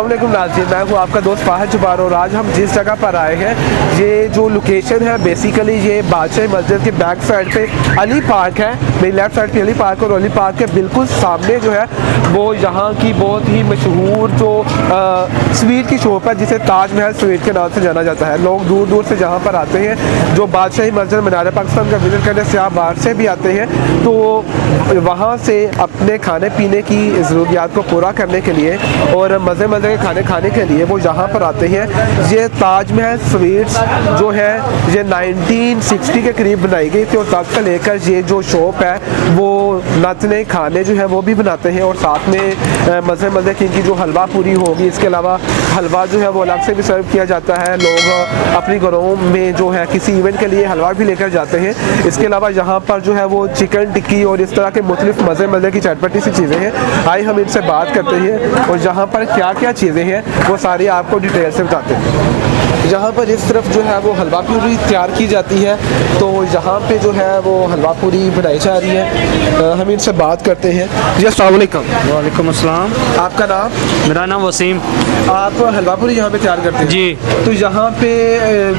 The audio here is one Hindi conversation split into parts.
अस्सलाम वालेकुम नाज़रीन, मैं हूँ आपका दोस्त फाहिद जुबार और आज हम जिस जगह पर आए हैं ये जो लोकेशन है बेसिकली ये बादशाही मस्जिद के बैक साइड पे अली पार्क है। मेरी लेफ्ट साइड पे अली पार्क और अली पार्क के बिल्कुल सामने जो है वो यहाँ की बहुत ही मशहूर जो स्वीट की शॉप है जिसे ताजमहल स्वीट के नाम से जाना जाता है। लोग दूर दूर से जहाँ पर आते हैं, जो बादशाही मस्जिद मीनार पाकिस्तान का विजिट करने से आप बाहर से भी आते हैं, तो वहाँ से अपने खाने पीने की ज़रूरियात को पूरा करने के लिए और मज़े के खाने खाने के लिए वो यहाँ पर आते हैं। ये ताजमहल स्वीट्स जो है ये 1960 के करीब बनाई गई थी और तब से लेकर ये जो शॉप है वो नचने खाने जो है वो भी बनाते हैं और साथ में मज़े की इनकी जो हलवा पूरी होगी, इसके अलावा हलवा जो है वो अलग से भी सर्व किया जाता है। लोग अपनी घरों में जो है किसी इवेंट के लिए हलवा भी लेकर जाते हैं। इसके अलावा यहाँ पर जो है वो चिकन टिक्की और इस तरह के मुख्तलिफ मज़े की चटपटी सी चीज़ें हैं। आइए हम इनसे बात करते हैं और यहाँ पर क्या क्या चीज़ें हैं वो सारी आपको डिटेल से बताते हैं। यहाँ पर इस तरफ जो है वो हलवा पूरी तैयार की जाती है, तो यहाँ पे जो है वो हलवा पूरी बनाई जा रही है। हम इनसे बात करते हैं। जी अस्सलाम वालेकुम। वालेकुम अस्सलाम। आपका नाम? मेरा नाम वसीम। आप हलवा पूरी यहाँ पे तैयार करते हैं? जी। तो यहाँ पे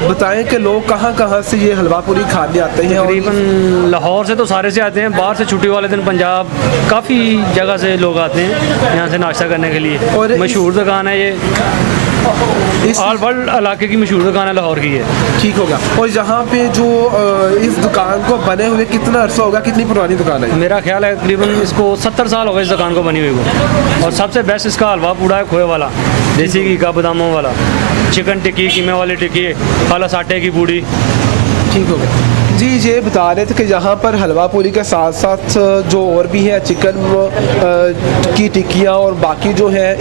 बताएं कि लोग कहाँ से ये हलवा पूरी खाने आते हैं? तकरीबन लाहौर से तो सारे से आते हैं, बाहर से छुट्टी वाले दिन पंजाब काफ़ी जगह से लोग आते हैं यहाँ से नाश्ता करने के लिए। और मशहूर दुकान है ये, ऑल वर्ल्ड इलाके की मशहूर दुकान है, लाहौर की है। ठीक होगा। और यहाँ पे जो इस दुकान को बने हुए कितना अर्सा होगा, कितनी पुरानी दुकान है? मेरा ख्याल है तकरीबन इसको 70 साल हो गए इस दुकान को बनी हुई को। और सबसे बेस्ट इसका हलवा पूड़ा है खोए वाला, देसी घी का, बादामों वाला, चिकन टिक्की, कीमे वाली टिक्की, खालस आटे की पूड़ी। ठीक हो गया जी। ये बता रहे थे कि यहाँ पर हलवा पूरी के साथ साथ जो और भी है चिकन की टिक्कियाँ और बाकी जो है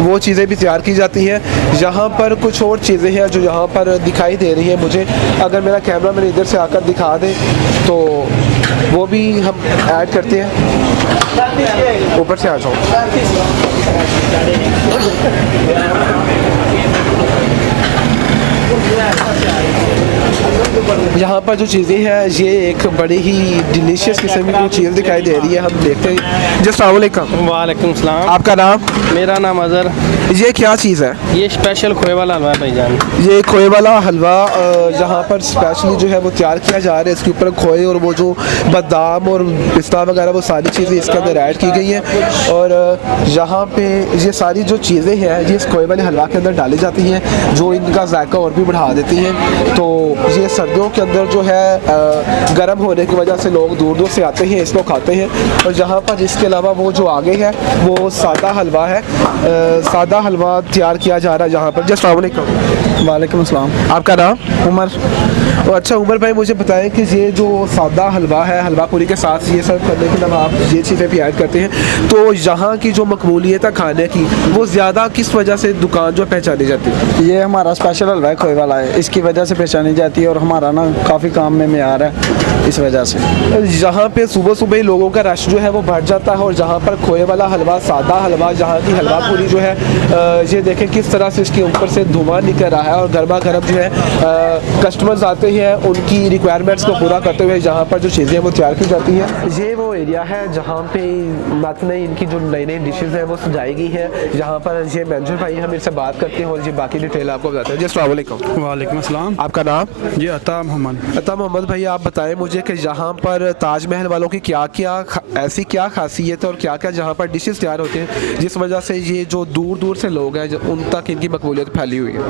वो चीज़ें भी तैयार की जाती हैं। यहाँ पर कुछ और चीज़ें हैं जो यहाँ पर दिखाई दे रही है मुझे। अगर मेरा कैमरा मैन इधर से आकर दिखा दे तो वो भी हम ऐड करते हैं। ऊपर से आ जाओ। यहाँ पर जो चीज़ें हैं ये एक बड़ी ही डिलीशियस किस्म की चीज़ दिखाई दे रही है। हम देखते हैं। जी अस्सलाम वालेकुम। वालेकुम सलाम। आपका नाम? मेरा नाम अज़हर। ये क्या चीज़ है? ये स्पेशल खोए वाला हलवा है भाईजान। ये खोए वाला हलवा यहाँ पर स्पेशली जो है वो तैयार किया जा रहा है। इसके ऊपर खोए और वो जो बादाम और पिस्ता वगैरह वो सारी चीज़ें इसके अंदर ऐड की गई हैं और यहाँ पे ये सारी जो चीज़ें हैं ये इस खोए वाले हलवा के अंदर डाली जाती हैं जो इनका जायका और भी बढ़ा देती हैं। तो ये सर्दियों के अंदर जो है गर्म होने की वजह से लोग दूर दूर से आते हैं, इसको खाते हैं। और यहाँ पर इसके अलावा वो जो आगे है वो सादा हलवा है। सादा हलवा तैयार किया जा रहा है यहाँ पर। जी अस्सलाम वालेकुम। वालेकुम सलाम। आपका नाम? उमर। अच्छा उमर भाई, मुझे बताएं कि ये जो सादा हलवा है, हलवा पूरी के साथ ये सर्व करने के अलावा आप ये चीज़ें भी ऐड करते हैं, तो यहाँ की जो मकबूलियत है खाने की वो ज़्यादा किस वजह से दुकान जो पहचानी जाती है? ये हमारा स्पेशल हलवा है खोए वाला है, इसकी वजह से पहचानी जाती है और हमारा ना काफ़ी काम में मेयार है इस वजह से। यहाँ पे सुबह सुबह ही लोगों का रश जो है वो बढ़ जाता है और जहाँ पर खोए वाला हलवा, सादा हलवा, जहाँ की हलवा पूरी जो है ये देखें किस तरह से इसके ऊपर से धुआं निकल रहा है और गर्मा गर्म जो है कस्टमर्स आते हैं उनकी रिक्वायरमेंट्स को पूरा करते हुए जहाँ पर जो चीज़ें वो तैयार की जाती हैं। ये वो एरिया है जहाँ पे नई इनकी जो नई डिशेज़ हैं वो सजाई गई है। यहाँ पर ये मैनेजर भाई, हम इनसे बात करते हैं और ये बाकी डिटेल आपको बताते हैं। जी अस्सलाम वालेकुम। वालेकुम अस्सलाम। आपका नाम? जी अता मोहम्मद। अता मोहम्मद भाई, आप बताएं मुझे कि यहाँ पर ताजमहल वालों की ऐसी क्या खासियत है और क्या क्या जहाँ पर डिशेस तैयार होते हैं जिस वजह से ये जो दूर दूर से लोग हैं उन तक इनकी मकबूलियत फैली हुई है?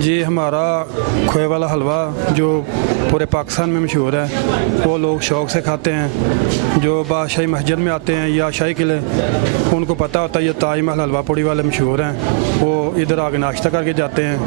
जी हमारा खोए वाला हलवा जो पूरे पाकिस्तान में मशहूर है, वो लोग शौक़ से खाते हैं। जो बादशाही मस्जिद में आते हैं या शाही किले, उनको पता होता है ये ताजमहल हलवा पूड़ी वाले मशहूर हैं, वो इधर आके नाश्ता करके जाते हैं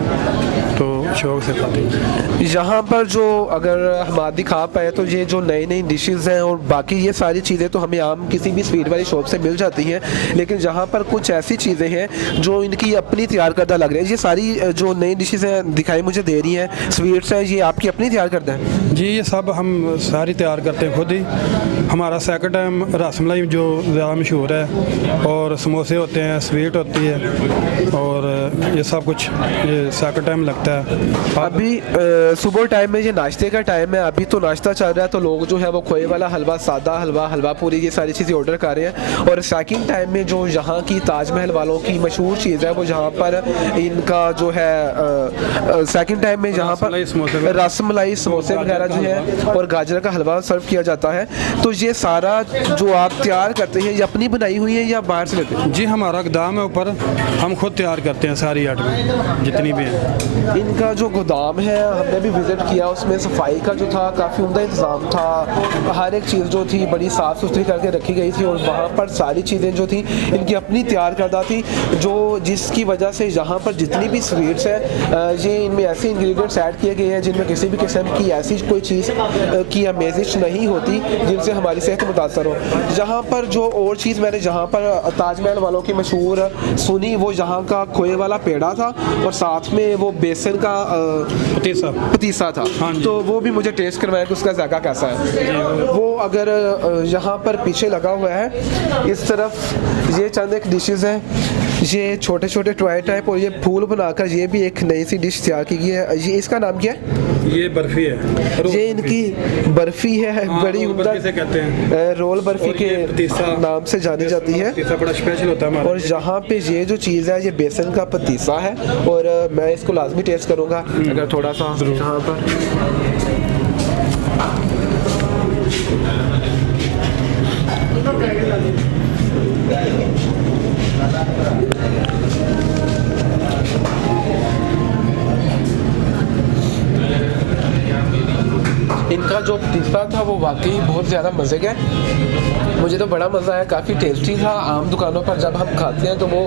तो शौक़ से खाते हैं। यहाँ पर जो अगर हम दिखा पाए तो ये जो नई डिशेस हैं और बाकी ये सारी चीज़ें तो हमें आम किसी भी स्वीट वाली शॉप से मिल जाती हैं, लेकिन जहाँ पर कुछ ऐसी चीज़ें हैं जो इनकी अपनी तैयार करदा लग रही है। ये सारी जो नई डिशेस हैं दिखाई मुझे दे रही हैं, स्वीट्स हैं, ये आपकी अपनी तैयार करदा है? जी ये सब हम सारी तैयार करते हैं खुद ही। हमारा सेकंड टाइम रसमलाई जो ज़्यादा मशहूर है और समोसे होते हैं, स्वीट होती है और ये सब कुछ ये सेकंड टाइम लगता है। अभी सुबह टाइम में ये नाश्ते का टाइम है, अभी तो नाश्ता चल रहा है, तो लोग जो है वो खोए वाला हलवा, सादा हलवा, हलवा पूरी, ये सारी चीज़ें ऑर्डर कर रहे हैं। और सेकंड टाइम में जो यहाँ की ताजमहल वालों की मशहूर चीज़ है वो जहाँ पर इनका जो है सेकंड टाइम में जहाँ पर रसमलाई समोसे वगैरह जो है और गाजर का हलवा सर्व किया जाता है। तो ये सारा जो आप तैयार करते हैं ये अपनी बनाई हुई है या बाहर से लेते हैं? जी हमारा गोदाम है ऊपर, हम खुद तैयार करते हैं सारी आइटम जितनी भी हैं। इनका जो गोदाम है हमने भी विज़िट किया, उसमें सफाई का जो था काफ़ी उम्दा इंतज़ाम था, हर एक चीज़ जो थी बड़ी साफ़ सुथरी करके रखी गई थी और वहाँ पर सारी चीज़ें जो थी इनकी अपनी तैयार करदा थी, जो जिसकी वजह से यहाँ पर जितनी भी स्वीट्स हैं ये इनमें ऐसे इंग्रेडिएंट्स ऐड किए गए हैं जिनमें किसी भी किस्म की ऐसी कोई चीज़ की आमेज़िश नहीं होती जिनसे हमारी सेहत मुतासर हो। यहाँ पर जो और चीज़ मैंने जहाँ पर ताजमहल वालों की मशहूर सुनी वो यहाँ का खोए वाला पेड़ा था और साथ में वो बेसन का पतीसा था। हाँ जी। तो वो भी मुझे टेस्ट करवाया कि उसका जायका कैसा है। वो अगर यहाँ पर पीछे लगा हुआ है, इस तरफ ये चंद एक डिशेस हैं, ये छोटे छोटे टॉय टाइप और ये फूल बनाकर ये भी एक नई सी डिश तैयार की गई है। ये इसका नाम क्या है? ये बर्फ़ी है, ये इनकी बर्फ़ी है, बड़ी उम्दा से कहते हैं, रोल बर्फ़ी के नाम से जानी जाती है। पतीसा बड़ा स्पेशल होता है हमारा। और यहाँ पे ये जो चीज़ है ये बेसन का पतीसा है और मैं इसको लाजमी टेस्ट करूँगा अगर थोड़ा सा यहाँ पर। इनका जो पतीसा था वो वाकई बहुत ज़्यादा मज़े का है, मुझे तो बड़ा मज़ा आया, काफ़ी टेस्टी था। आम दुकानों पर जब हम खाते हैं तो वो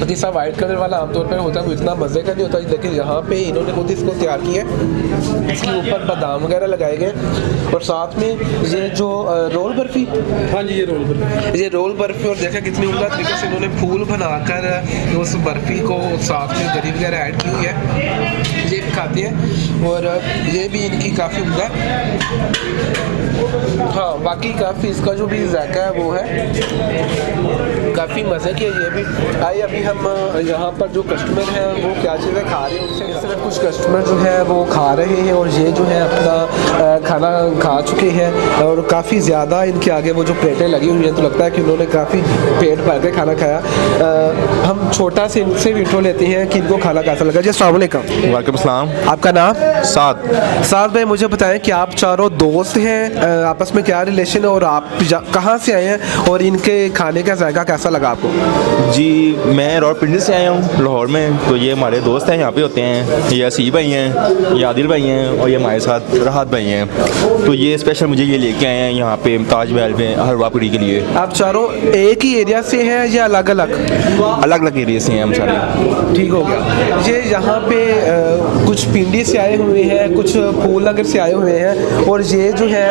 पतीसा वाइट कलर वाला आमतौर पर होता है, वो इतना मज़े का नहीं होता, लेकिन यहाँ पे इन्होंने खुद इसको तैयार किया है। इसके ऊपर बादाम वगैरह लगाए गए और साथ में ये जो रोल बर्फ़ी, हाँ जी ये रोल बर्फ़ी और देखा कितनी उम्दा तरीके से इन्होंने फूल बनाकर उस बर्फ़ी को साथ में गरी वगैरह ऐड की हुई है, ये खाते हैं और ये भी इनकी काफ़ी उम्दा। हाँ बाकी काफ़ी इसका जो भी जायका है वो है काफ़ी मज़े की है। ये भी आइए अभी हम यहाँ पर जो कस्टमर हैं वो क्या चीज़ें खा रहे हैं उनसे, इस तरह कुछ कस्टमर जो है वो खा रहे हैं और ये जो है अपना खाना खा चुके हैं और काफ़ी ज़्यादा इनके आगे वो जो प्लेटें लगी हुई हैं तो लगता है कि उन्होंने काफ़ी पेट भर के खाना खाया। हम छोटा से इनसे भी इंट्रो लेते हैं कि इनको खाना कैसा लगा। जी अस्सलाम वालेकुम। वालेकुम सलाम। आपका नाम? साद भाई मुझे बताएं कि आप चारों दोस्त हैं, आपस में क्या रिलेशन है और आप कहाँ से आए हैं और इनके खाने का जायका कैसा लगा आपको? जी मैं रावलपिंडी से आया हूँ लाहौर में, तो ये हमारे दोस्त हैं यहाँ पे होते हैं, ये असीब भाई हैं, ये आदिल भाई हैं और ये हमारे साथ राहत भाई हैं। तो ये स्पेशल मुझे ये लेके आए हैं यहाँ पे ताजमहल में हलवा पूरी के लिए। आप चारों एक ही एरिया से हैं या अलग अलग? अलग अलग एरिया से हैं हम सारे। ठीक हो गया। ये यहाँ पे कुछ पिंडी से आए हुए हैं, कुछ फूल नगर से आए हुए हैं और ये जो है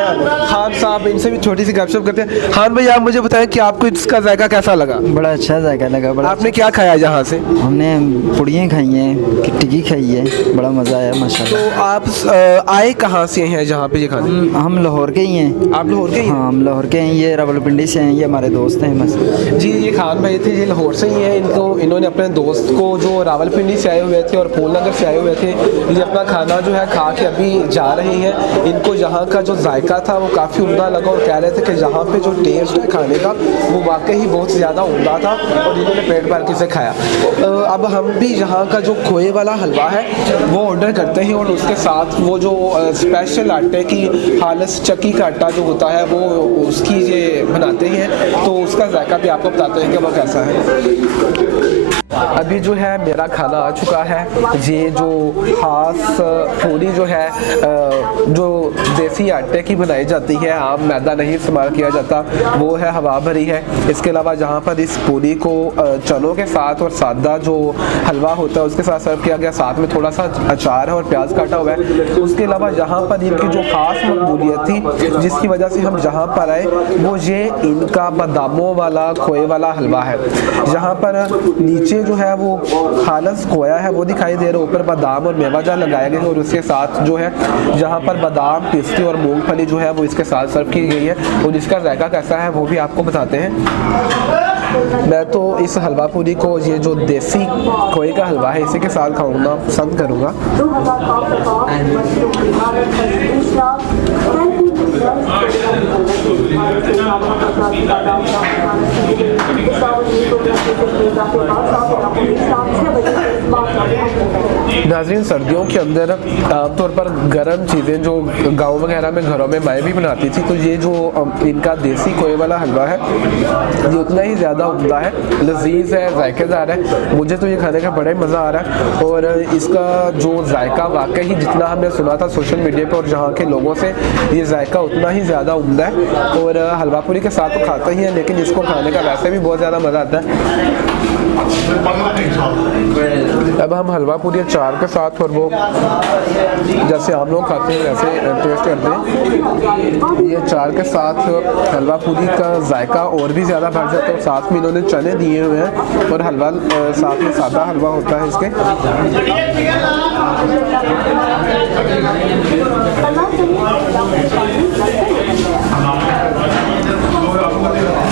खान साहब, इनसे भी छोटी सी गपशप करते हैं। खान भाई आप मुझे बताएं कि आपको इसका जायका कैसा लगा? बड़ा अच्छा जायका लगा। बड़ा आपने क्या खाया यहाँ से? हमने पुड़ियाँ खाई हैं, टिक्की खाई है, बड़ा मज़ा आया माशाल्लाह। तो आप आए कहाँ से हैं जहाँ पे ये खाने? हम लाहौर के ही हैं। आप लाहौर के ही? हाँ हम लाहौर के हैं, ये रावलपिंडी से हैं, ये हमारे दोस्त हैं बस। जी ये खान भाई थे, ये लाहौर से ही हैं। इन्होंने अपने दोस्त को जो रावलपिंडी से आए हुए थे और फूल नगर से आए हुए थे, ये अपना खाना जो है खा के अभी जा रहे हैं। इनको यहाँ का जो जायका था वो काफ़ी उम्दा लगा और कह रहे थे कि यहाँ पे जो टेस्ट है खाने का वो वाकई ही बहुत ज़्यादा उम्दा था और इन्होंने पेट भर के से खाया। अब हम भी यहाँ का जो खोए वाला हलवा है वो ऑर्डर करते हैं और उसके साथ वो जो स्पेशल आटे की खालिस चक्की का आटा जो होता है वो उसकी ये बनाते हैं, तो उसका जायका भी आपको बताते हैं कि वो कैसा है। अभी जो है मेरा खाना आ चुका है। ये जो खास पूरी जो है जो देसी आटे की बनाई जाती है, आम मैदा नहीं इस्तेमाल किया जाता, वो है हवा भरी है। इसके अलावा जहाँ पर इस पूरी को चनों के साथ और सादा जो हलवा होता है उसके साथ सर्व किया गया, साथ में थोड़ा सा अचार है और प्याज काटा हुआ है। उसके अलावा यहाँ पर इनकी जो खास मकबूलियत थी जिसकी वजह से हम जहाँ पर आए वो ये इनका बादामों वाला खोए वाला हलवा है। जहाँ पर नीचे नीचे जो है वो खालस खोया है वो दिखाई दे रहा है, ऊपर बादाम और मेवा जान लगाया गया है और उसके साथ जो है जहाँ पर बादाम, पिस्ते और मूंगफली जो है वो इसके साथ सर्व की गई है और इसका जायका कैसा है वो भी आपको बताते हैं। मैं तो इस हलवा पूरी को, ये जो देसी खोए का हलवा है, इसी के साथ खाऊंगा पसंद करूँगा। नाज़रीन, सर्दियों के अंदर आमतौर पर गर्म चीज़ें जो गाँव वगैरह में घरों में माएँ भी बनाती थी, तो ये जो इनका देसी खोए वाला हलवा है ये उतना ही ज़्यादा उम्दा है, लजीज है, जायकेदार है। मुझे तो ये खाने का बड़ा ही मज़ा आ रहा है और इसका जो जायका वाकई ही जितना हमने सुना था सोशल मीडिया पर और जहाँ के लोगों से, ये जायका उतना ही ज़्यादा उम्दा है। और हलवा पूरी के साथ तो खाता ही है, लेकिन इसको खाने का वैसे भी बहुत ज़्यादा मज़ा आता है। अब हम हलवा पूरी अचार के साथ और वो जैसे आम लोग खाते हैं वैसे टेस्ट करते हैं। ये अचार के साथ हलवा पूरी का जायका और भी ज़्यादा बढ़ जाता है। साथ में इन्होंने चने दिए हुए हैं और हलवा साथ में सादा हलवा होता है इसके।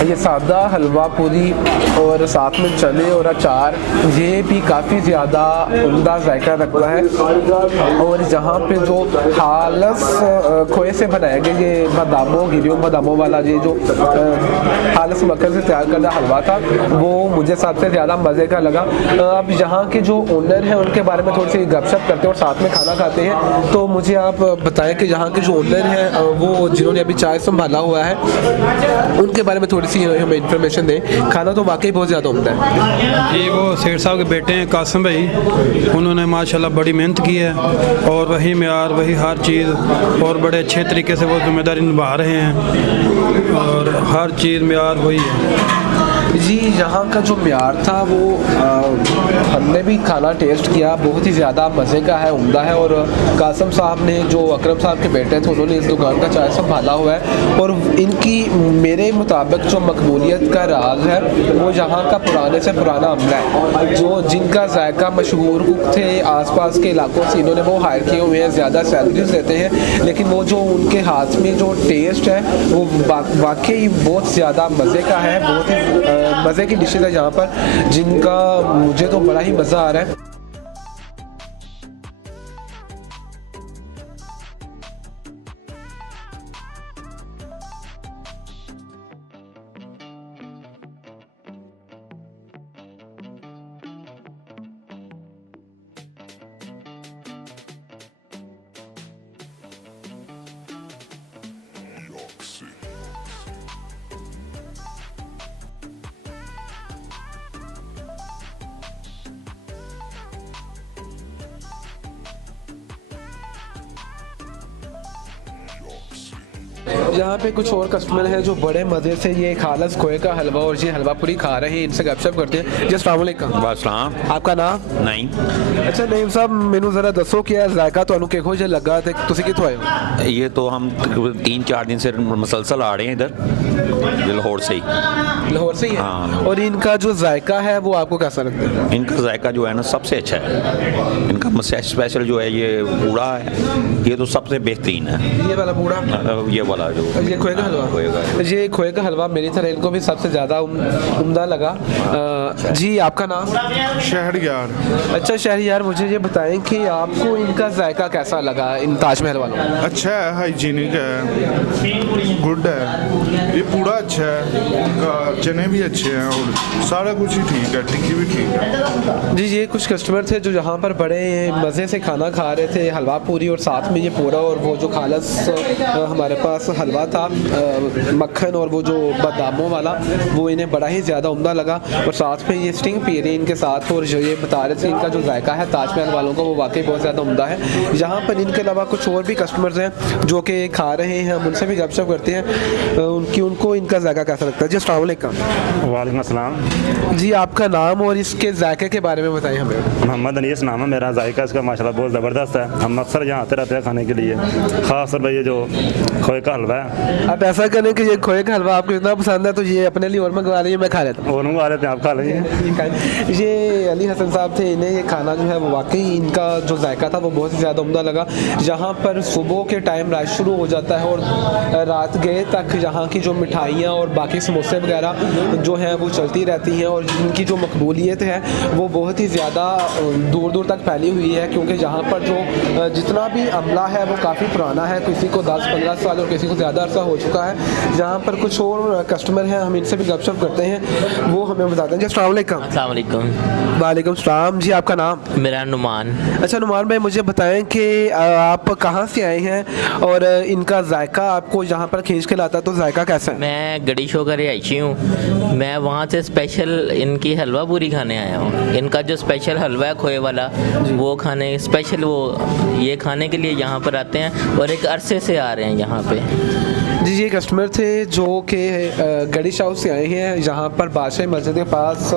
ये सादा हलवा पूरी और साथ में चने और अचार, ये भी काफ़ी ज़्यादा उम्दा जायका रखता है। और जहाँ पे जो खालस खोए से बनाया गया ये बादामों, गिरियों बादामों वाला ये जो खालस मक्खन से तैयार करना हलवा था, वो मुझे सबसे ज़्यादा मज़े का लगा। अब यहाँ के जो ओनर हैं उनके बारे में थोड़ी सी गपशप करते हैं और साथ में खाना खाते हैं। तो मुझे आप बताएं कि यहाँ के जो ओनर हैं वो जिन्होंने अभी चाय संभाला हुआ है, उनके बारे में थोड़ी सी हमें इन्फॉर्मेशन दें। खाना तो वाकई बहुत ज़्यादा उम्दा है। ये वो सेठ साहब के बेटे हैं कासिम भाई, उन्होंने माशाल्लाह बड़ी मेहनत की है और वही मेयार, वही हर चीज़ और बड़े अच्छे तरीके से वो जिम्मेदारी निभा रहे हैं और हर चीज़ मेयार वही है जी। यहाँ का जो म्यार था वो हमने भी खाना टेस्ट किया, बहुत ही ज़्यादा मज़े का है, उम्दा है। और कासिम साहब ने जो अकरम साहब के बेटे थे उन्होंने इस दुकान का चाय संभाला हुआ है और इनकी मेरे मुताबिक जो मकबूलियत का राज है वो यहाँ का पुराने से पुराना अमला है। जो जिनका जायका मशहूर कुक थे आसपास के इलाकों से इन्होंने वो हायर किए हुए हैं, ज़्यादा सैलरीज देते हैं, लेकिन वो जो उनके हाथ में जो टेस्ट है वो वाकई बहुत ज़्यादा मज़े का है। बहुत ही मज़े की डिशेज है यहाँ पर जिनका मुझे तो बड़ा ही मज़ा आ रहा है। यहाँ पे कुछ और कस्टमर हैं जो बड़े मज़े से ये खालस खोए का हलवा और ये हलवा पूरी खा रहे हैं, इनसे गपशप करते हैं। जी अस्सलाम वालेकुम। वालेकुम। आपका नाम? नहीं, अच्छा नईम साहब, मैनू ज़रा दसो कि जायका ਤੁਹਾਨੂੰ ਕਿਹੋ ਜਿਹਾ ਲੱਗਾ ਤੇ ਤੁਸੀਂ ਕਿੱਥੋਂ ਆਏ ਹੋ? ये तो हम 3-4 दिन से मसलसल आ रहे हैं इधर लाहौर से ही। लाहौर से ही है? हाँ। और इनका जो जायका है वो आपको कैसा लगता है? इनका जायका जो है ना सबसे अच्छा है। इनका स्पेशल जो है ये पूड़ा है, ये तो सबसे बेहतरीन है। ये वाला पूड़ा, ये वाला जो ये खोए का हलवा, खोए का। ये खोए का हलवा मेरी तरह इनको भी सबसे ज़्यादा उम्दा लगा। जी आपका नाम? शहरयार। अच्छा शहरयार, मुझे ये बताएं कि आपको इनका जायका कैसा लगा इन ताजमहल वालों? अच्छा है, हाइजीनिक है, गुड है, ये पूरा अच्छा है, चने भी अच्छे हैं और सारा कुछ ही ठीक है, टिक्की भी ठीक है। जी ये कुछ कस्टमर थे जो यहाँ पर बड़े मज़े से खाना खा रहे थे, हलवा पूरी और साथ में ये पूरा और वो जो खालस हमारे पास हलवा था मक्खन और वो जो बादामों वाला, वो इन्हें बड़ा ही ज़्यादा उम्दा लगा। और साथ में ये स्टिंग पी रहे इनके साथ और जो ये बता रहे थे इनका जो जायका है ताजमहल वालों का वो वाकई बहुत ज़्यादा उम्दा है। यहाँ पर इनके अलावा कुछ और भी कस्टमर्स हैं जो कि खा रहे हैं, हम उनसे भी गपशप करते हैं। उनको इनका इनका जायका कैसा लगता है जी? अस्सलाम वालेकुम। वालेकुम अस्सलाम। जी आपका नाम और इसके जायके के बारे में बताएं हमें। मोहम्मद अनीस नाम है मेरा। जायका इसका माशाल्लाह बहुत ज़बरदस्त है। हम अक्सर यहाँ आते रहते हैं खाने के लिए, ख़ास तौर पर ये जो खोए का हलवा है। आप ऐसा करें कि ये खोए का हलवा आपको इतना पसंद है तो ये अपने लिए और मंगवा लीजिए, मैं खा लेता हूँ। और मंगवा लेते हैं, आप खा लीजिए। ये अली हसन साहब थे, इन्हें ये खाना जो है वो वाकई इनका जो जायका था वो बहुत ही ज़्यादा उम्दा लगा। यहाँ पर सुबह के टाइम रात शुरू हो जाता है और रात गए तक यहाँ की जो मिठाइयाँ और बाकी समोसे वगैरह जो हैं वो चलती रहती हैं और इनकी जो मकबूलियत है वो बहुत ही ज़्यादा दूर दूर तक फैली हुई है, क्योंकि यहाँ पर जो जितना भी अमला है वो काफ़ी पुराना है, किसी को 10-15 साल और किसी को ज़्यादा अर्सा हो चुका है। जहाँ पर कुछ और कस्टमर हैं, हम इनसे भी गपशप करते हैं, वो हमें बताते हैं। जी अस्सलाम वालेकुम। अस्सलाम वालेकुम। वालेकुम सलाम। जी आपका नाम? मेरा नुमान। अच्छा नुमान भाई, मुझे बताएं कि आप कहाँ से आए हैं और इनका जायका आपको यहाँ पर खींच के लाता तो जायका कैसा है? मैं गड़ी शो का रिहायशी हूँ। मैं वहाँ से स्पेशल इनकी हलवा पूरी खाने आया हूँ। इनका जो स्पेशल हलवा है खोए वाला, वो खाने स्पेशल वो ये खाने के लिए यहाँ पर आते हैं और एक अरसे से आ रहे हैं यहाँ पे। जी ये कस्टमर थे जो कि गड़ी शाह से आए हैं यहाँ पर बादशाह मस्जिद के पास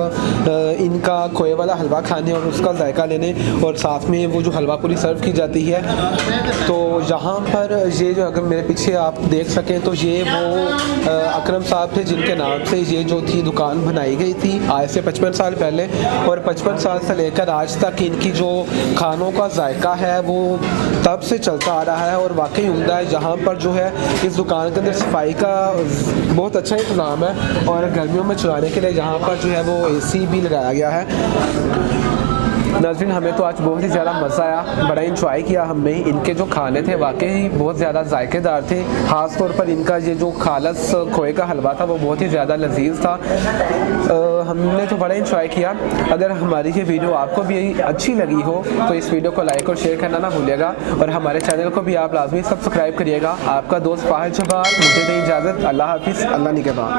इनका खोए वाला हलवा खाने और उसका जायका लेने, और साथ में वो जो हलवा पूरी सर्व की जाती है। तो यहाँ पर ये जो अगर मेरे पीछे आप देख सकें तो ये वो अकरम साहब थे जिनके नाम से ये जो थी दुकान बनाई गई थी आज से 55 साल पहले, और 55 साल से लेकर आज तक इनकी जो खानों का जायका है वो तब से चलता आ रहा है और वाकई उम्दा है। यहाँ पर जो है इस दुकान के अंदर सफाई का बहुत अच्छा इंतज़ाम है और गर्मियों में चलाने के लिए यहाँ पर जो है वो AC भी लगाया गया है। नाज़रीन, हमें तो आज बहुत ही ज़्यादा मज़ा आया, बड़ा इंजॉय किया हमने। इनके जो खाने थे वाकई बहुत ज़्यादा जायकेदार थे, ख़ास तौर पर इनका ये जो खालस खोए का हलवा था वो बहुत ही ज़्यादा लजीज था। हमने तो बड़ा इंजॉय किया। अगर हमारी ये वीडियो आपको भी अच्छी लगी हो तो इस वीडियो को लाइक और शेयर करना ना भूलिएगा और हमारे चैनल को भी आप लाजमी सब्सक्राइब करिएगा। आपका दोस्त फाहिद जब्बार, मुझे दें इजाज़त। अल्लाह हाफिज़, अल्लाह निगहबान।